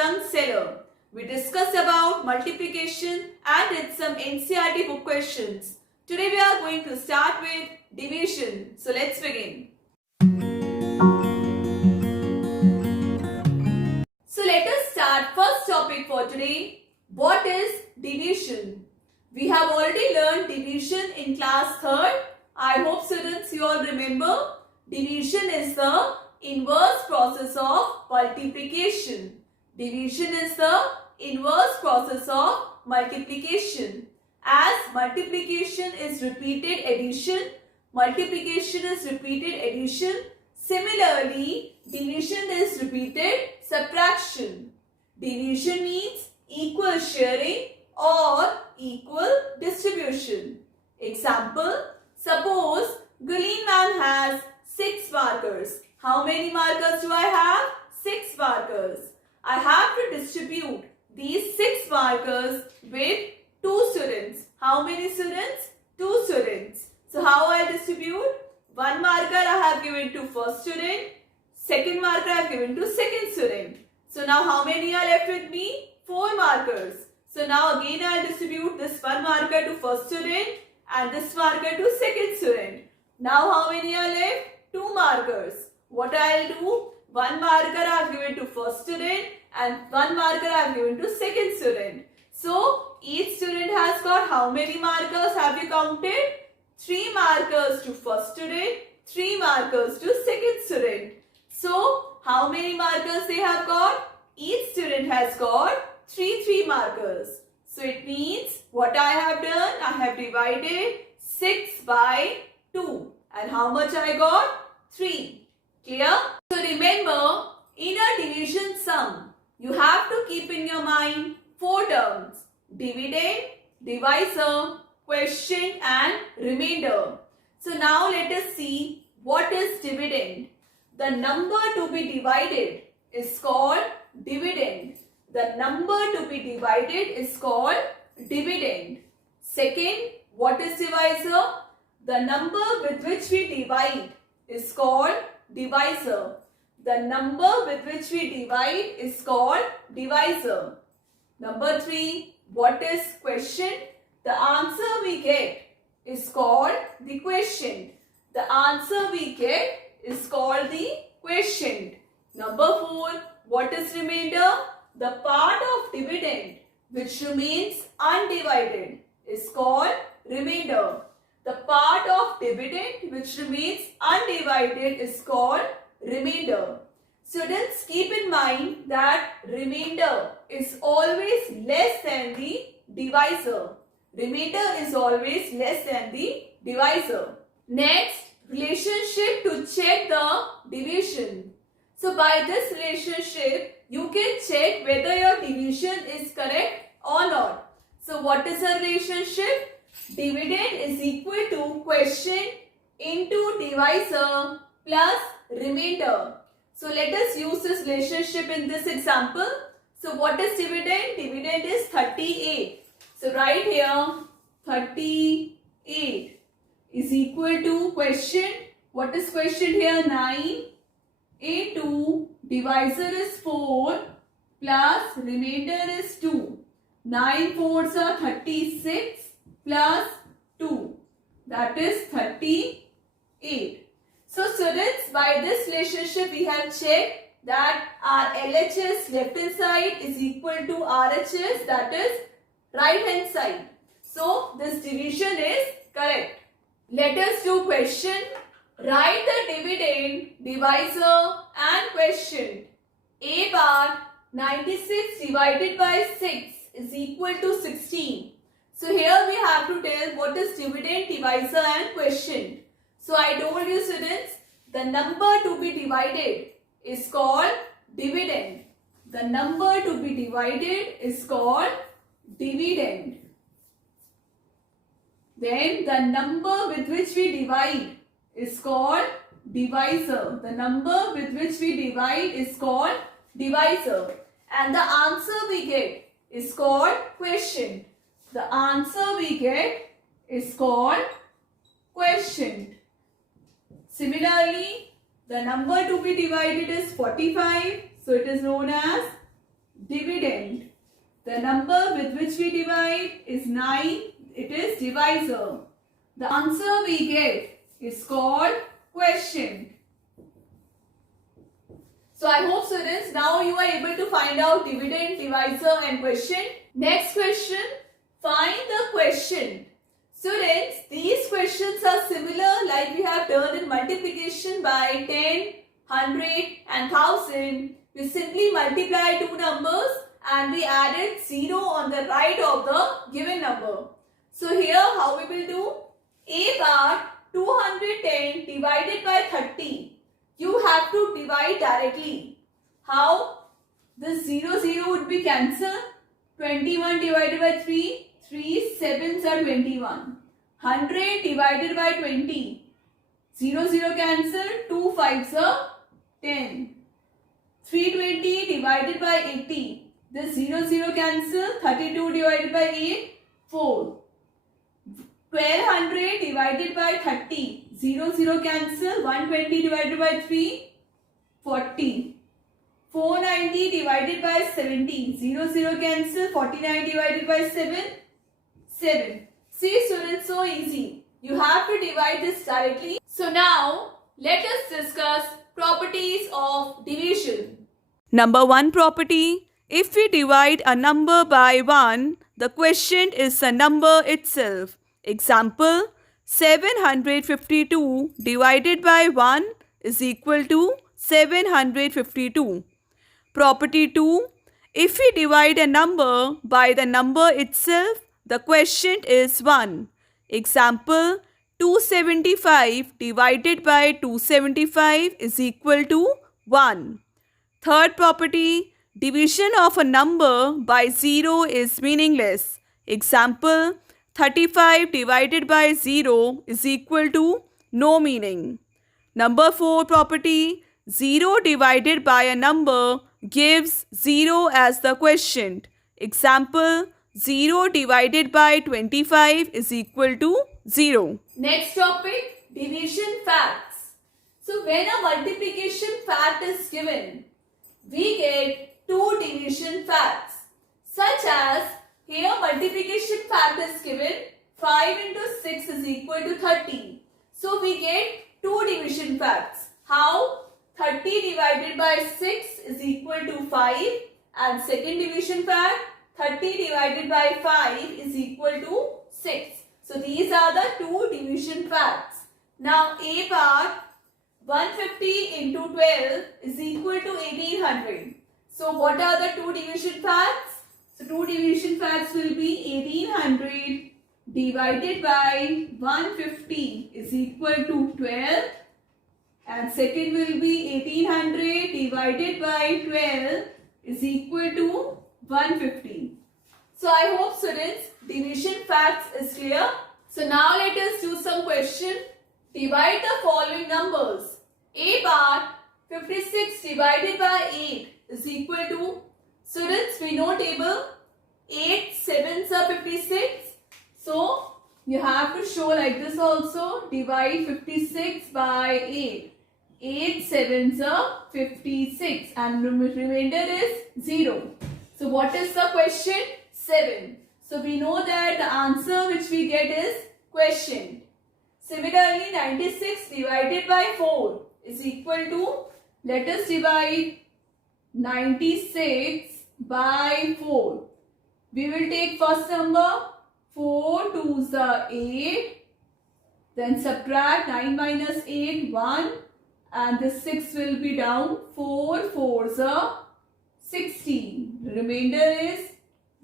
junk seller. We discussed about multiplication and did some NCERT book questions. Today we are going to start with division. So let's begin. So let us start first topic for today. What is division? We have already learned division in class 3rd. I hope students you all remember. Division is the inverse process of multiplication. Division is the inverse process of multiplication. As multiplication is repeated addition, multiplication is repeated addition. Similarly, division is repeated subtraction. Division means equal sharing or equal distribution. Example, suppose Gulin man has 6 markers. How many markers do I have? 6 markers. I have to distribute these 6 markers with 2 students. How many students? 2 students. So how I distribute? 1 marker I have given to first student. Second marker I have given to second student. So now how many are left with me? 4 markers. So now again I distribute this 1 marker to first student and this marker to second student. Now how many are left? 2 markers. What I will do? 1 marker I have given to first student and 1 marker I have given to second student. So each student has got how many markers have you counted? 3 markers to first student, 3 markers to second student. So how many markers they have got? Each student has got 3 markers. So it means what I have done? I have divided 6 by 2. And how much I got? 3. Clear? So remember, in a division sum, you have to keep in your mind 4 terms. Dividend, divisor, quotient and remainder. So now let us see what is dividend. The number to be divided is called dividend. The number to be divided is called dividend. Second, what is divisor? The number with which we divide is called divisor. The number with which we divide is called divisor. Number 3, what is quotient? The answer we get is called the quotient. The answer we get is called the quotient. Number 4, what is remainder? The part of dividend which remains undivided is called remainder. The part of dividend which remains undivided is called remainder. Students, keep in mind that remainder is always less than the divisor. Remainder is always less than the divisor. Next, relationship to check the division. So by this relationship, you can check whether your division is correct or not. So what is the relationship? Dividend is equal to quotient into divisor plus remainder. So let us use this relationship in this example. So what is dividend? Dividend is 38. So right here 38 is equal to quotient. What is quotient here? 9 into divisor is 4 plus remainder is 2. 9 fours are 36 plus 2. That is 38. So students, by this relationship we have checked that our LHS left hand side is equal to RHS, that is right hand side. So this division is correct. Let us do question. Write the dividend, divisor and quotient. A part 96 divided by 6 is equal to 16. So here we have to tell what is dividend, divisor and quotient. So I told you students, the number to be divided is called dividend. The number to be divided is called dividend. Then the number with which we divide is called divisor. The number with which we divide is called divisor. And the answer we get is called quotient. The answer we get is called quotient. Similarly, the number to be divided is 45. So it is known as dividend. The number with which we divide is 9. It is divisor. The answer we get is called quotient. So I hope students now you are able to find out dividend, divisor and quotient. Next question, find the quotient. Students, these questions are similar like we have done in multiplication by 10, 100 and 1000. We simply multiply two numbers and we added 0 on the right of the given number. So here how we will do? A bar 210 divided by 30. You have to divide directly. How? The 0 would be cancelled. 21 divided by 3. 3 sevens are 21. 100 divided by 20. 0 cancelled. 2 fives are 10. 320 divided by 80. The 0 cancelled. 32 divided by 8. 4. 1200 divided by 30. 0 cancel. 120 divided by 3. 40. 490 divided by 70. 0 cancel. 49 divided by 7. 7. See students, so easy. You have to divide this directly. So now let us discuss properties of division. Number 1 property. If we divide a number by 1, the quotient is the number itself. Example, 752 divided by 1 is equal to 752. Property 2. If we divide a number by the number itself, the quotient is 1. Example, 275 divided by 275 is equal to 1. Third property, division of a number by 0 is meaningless. Example, 35 divided by 0 is equal to no meaning. Number 4 property, 0 divided by a number gives 0 as the quotient. Example, 0 divided by 25 is equal to 0. Next topic, division facts. So when a multiplication fact is given, we get two division facts, such as here multiplication fact is given 5 into 6 is equal to 30. So we get two division facts. How? 30 divided by 6 is equal to 5, and second division fact 30 divided by 5 is equal to 6. So these are the two division facts. Now A part 150 into 12 is equal to 1800. So what are the two division facts? So two division facts will be 1800 divided by 150 is equal to 12, and second will be 1800 divided by 12 is equal to 150. So I hope students division facts is clear. So now let us do some question. Divide the following numbers. A part 56 divided by 8 is equal to, students we know table, 8 sevens are 56. So you have to show like this also, divide 56 by 8. 8 sevens are 56 and remainder is 0. So what is the question? 7. So we know that the answer which we get is quotient. Similarly, 96 divided by 4 is equal to, let us divide 96 by 4. We will take first number, 4 2s are 8, then subtract 9 minus 8, 1, and this 6 will be down, 4 4s are 16. The remainder is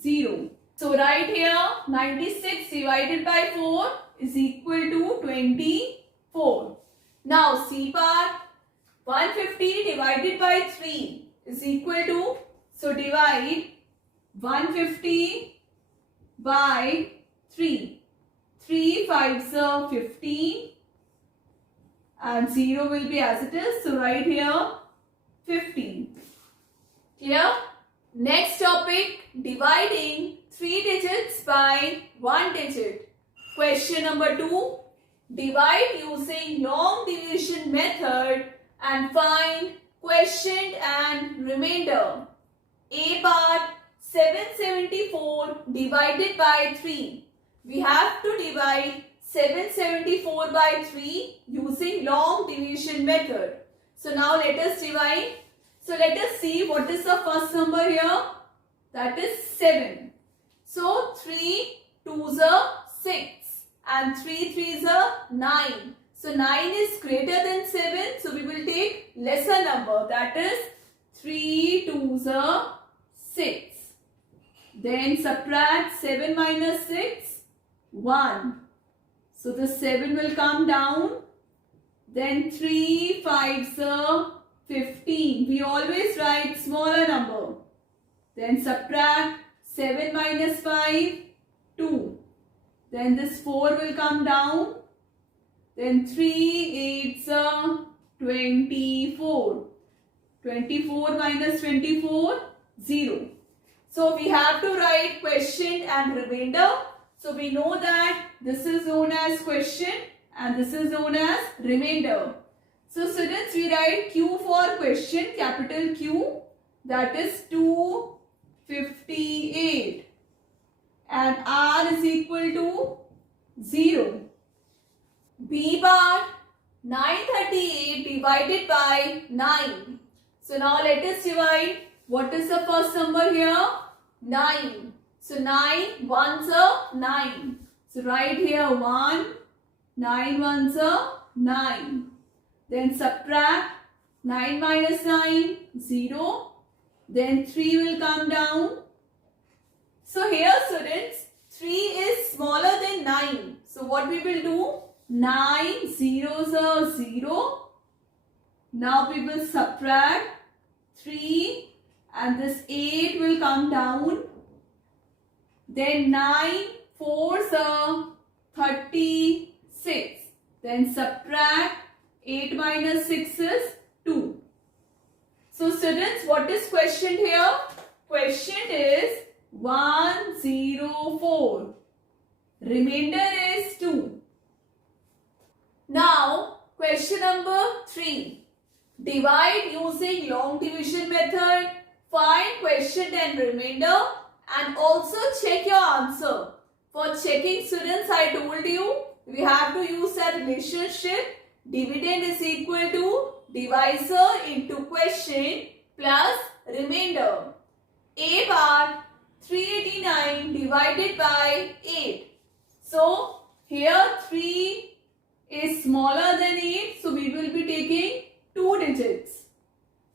0. So write here 96 divided by 4 is equal to 24. Now C part 150 divided by 3 is equal to, so divide 150 by 3. 3 5s are 15 and 0 will be as it is. So write here 15. Clear? Next topic, dividing 3 digits by 1 digit. Question number 2. Divide using long division method and find quotient and remainder. A bar 774 divided by 3. We have to divide 774 by 3 using long division method. So now let us divide. So let us see what is the first number here. That is 7. So 3 2s are 6 and 3 3s are 9. So 9 is greater than 7. So we will take lesser number. That is 3 2s are 6. Then subtract 7 minus 6, 1. So the 7 will come down. Then 3 5s are 15. We always write smaller number. Then subtract 7 minus 5, 2. Then this 4 will come down. Then 3 8s are 24. 24 minus 24, 0. So we have to write quotient and remainder. So we know that this is known as quotient and this is known as remainder. So students, we write Q for quotient, capital Q, that is 258 and R is equal to 0. B bar 938 divided by 9. So now let us divide. What is the first number here? 9. So 9 ones are 9. So write here 1, 9 ones are 9. Then subtract 9 minus 9, 0. Then 3 will come down. So here students, 3 is smaller than 9. So what we will do? 9 zeros are 0. Now we will subtract 3 and this 8 will come down. Then 9 4s are 36. Then subtract 8 minus 6 is 2. So students, what is quotient here? Quotient is 104. Remainder is 2. Now question number 3. Divide using long division method. Find quotient and remainder and also check your answer. For checking students, I told you we have to use that relationship. Dividend is equal to divisor into quotient plus remainder. A bar 389 divided by 8. So here 3 is smaller than 8. So we will be taking 2 digits.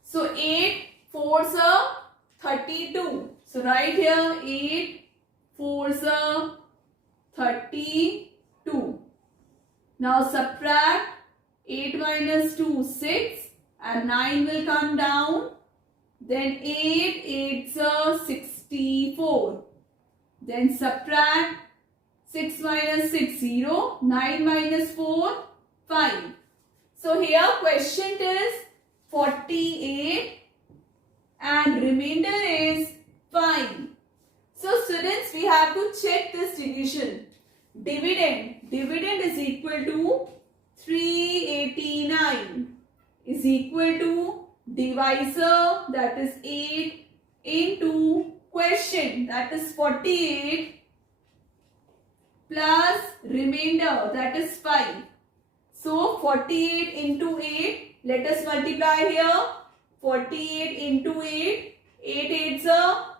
So 8 4s are 32. So write here 8 4s are 32. Now subtract 8 minus 2, 6 and 9 will come down. Then 8 8s are 64. Then subtract 6 minus 6, 0. 9 minus 4, 5. So here quotient is 48 and remainder is 5. So students, we have to check this division. Dividend is equal to 389 is equal to divisor, that is 8, into quotient, that is 48, plus remainder, that is 5. So 48 into 8, let us multiply here. 48 into 8, 8 8s are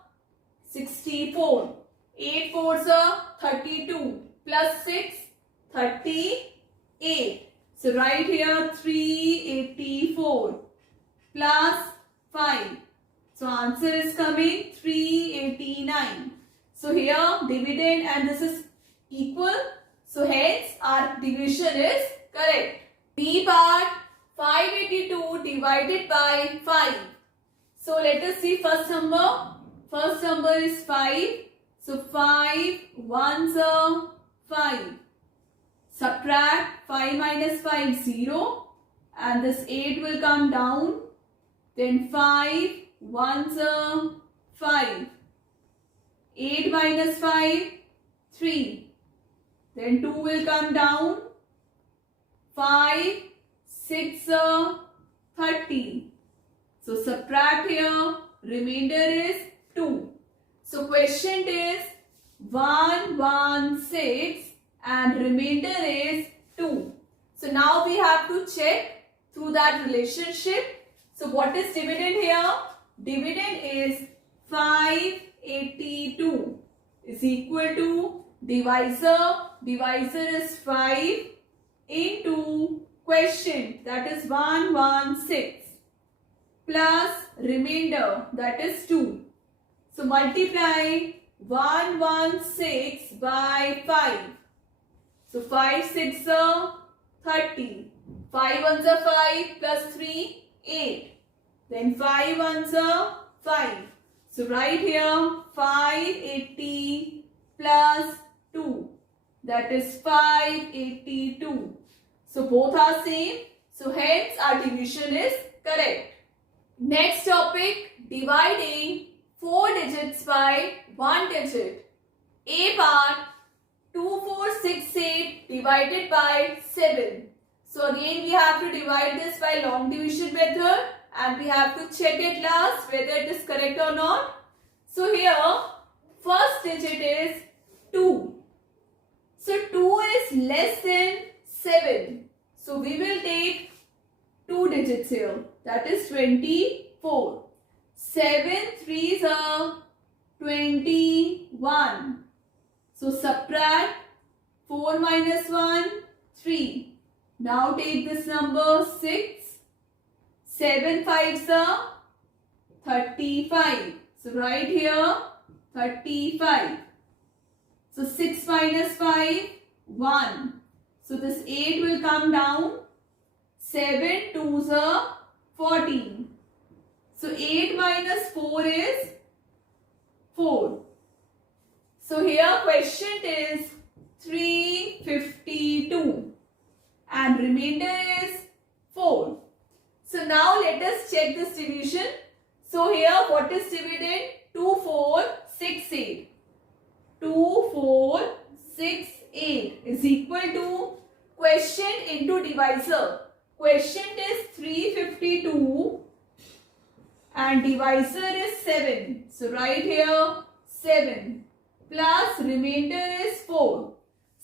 64, 8 4s are 32, plus 6, 38. So write here 384 plus 5. So answer is coming 389. So here dividend and this is equal. So hence our division is correct. B bar 582 divided by 5. So let us see first number. First number is 5. So 5 ones are 5. Subtract 5 minus 5, 0. And this 8 will come down. Then 5 ones are 5. 8 minus 5, 3. Then 2 will come down. 5 6 are 30. So subtract here. Remainder is 2. So quotient is 116 and remainder is 2. So now we have to check through that relationship. So what is dividend here? Dividend is 582 is equal to divisor. Divisor is 5 into quotient, that is 116 plus remainder, that is 2. So multiply 116 by 5. So 5 6 are 30. 5 ones are 5 plus 3, 8. Then 5 ones are 5. So write here 580 plus 2. That is 582. So both are same. So hence our division is correct. Next topic, dividing 4 digits by 1 digit. A part 2468 divided by 7. So again we have to divide this by long division method and we have to check at last whether it is correct or not. So here first digit is 2. So 2 is less than 7. So we will take 2 digits here, that is 24. 7 3s are 21. So subtract 4 minus 1, 3. Now take this number 6. 7 5s are 35. So write here 35. So 6 minus 5, 1. So this 8 will come down. 7 2s are 14. So 8 minus 4 is 4. So here quotient is 352 and remainder is 4. So now let us check this division. So here what is dividend? 2468. 2468 is equal to quotient into divisor. Quotient is 352 and divisor is 7. So write here 7 plus remainder is 4.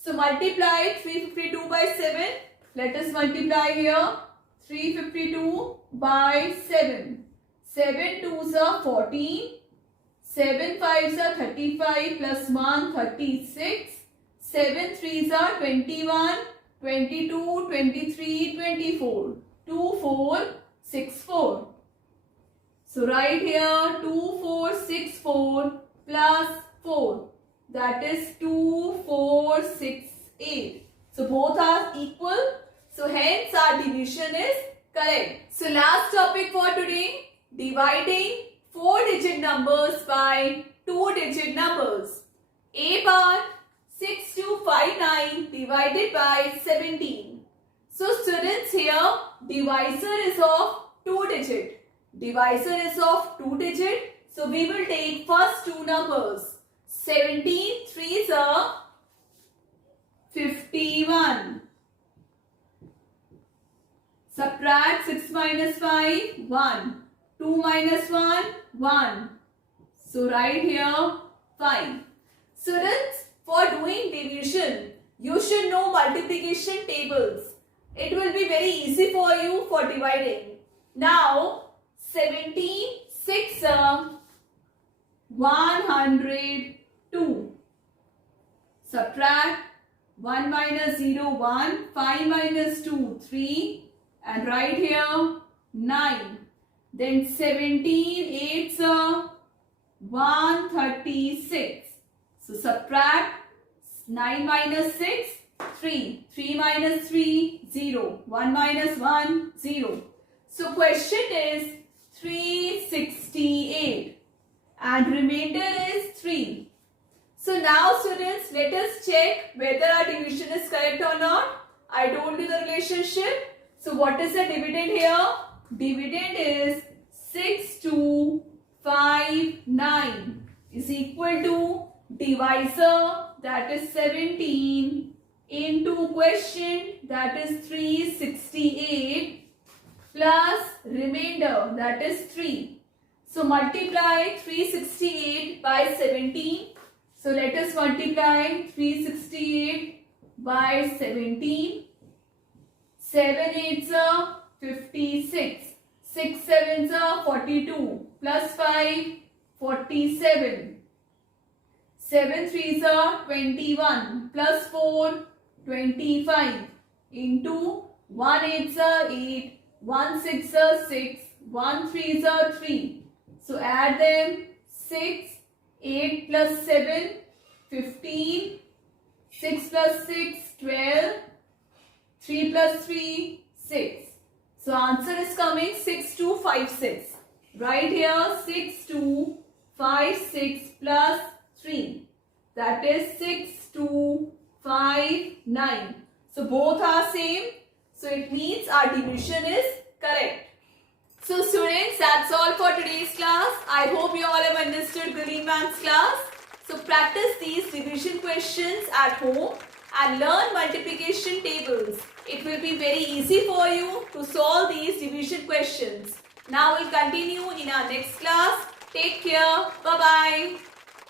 So multiply 352 by 7. Let us multiply here 352 by 7. 7 2s are 14. 7 5s are 35 plus 1 36. 7 3s are 21. 22, 23, 24. 2464. So write here 2464 plus 4. That is 2468. So both are equal. So hence our division is correct. So last topic for today, dividing 4-digit numbers by 2-digit numbers. A part 6259 divided by 17. So students, here divisor is of 2 digit. Divisor is of 2 digit. So we will take first 2 numbers. 17 3s are 51. Subtract 6 minus 5, 1. 2 minus 1, 1. So write here 5. Students, for doing division, you should know multiplication tables. It will be very easy for you for dividing. Now, 17, 6 102. Subtract 1 minus 0, 1. 5 minus 2, 3. And write here 9. Then 17, 8 136. So subtract 9 minus 6, 3. 3 minus 3, 0. 1 minus 1, 0. So question is 368 and remainder is 3. So now students, let us check whether our division is correct or not. I told you the relationship. So what is the dividend here? Dividend is 6259 is equal to divisor, that is 17, into quotient, that is 368, plus remainder, that is 3. So multiply 368 by by 17. So let us multiply 368 by 17. 7 8s are 56. 6 7s are 42. Plus 5, 47. 7 3s are 21. Plus 4, 25. Into 1 8s are 8. 1 6s are 6. 1 3s are 3. So add them. 6, 8 plus 7, 15. 6 plus 6, 12. 3 plus 3, 6. So answer is coming 6256. Right here 6256 plus 3. That is 6259. So both are same. So it means our division is correct. So students, that's all for today's class. I hope you all have understood Green Man's class. So practice these division questions at home and learn multiplication tables. It will be very easy for you to solve these division questions. Now we'll continue in our next class. Take care. Bye-bye.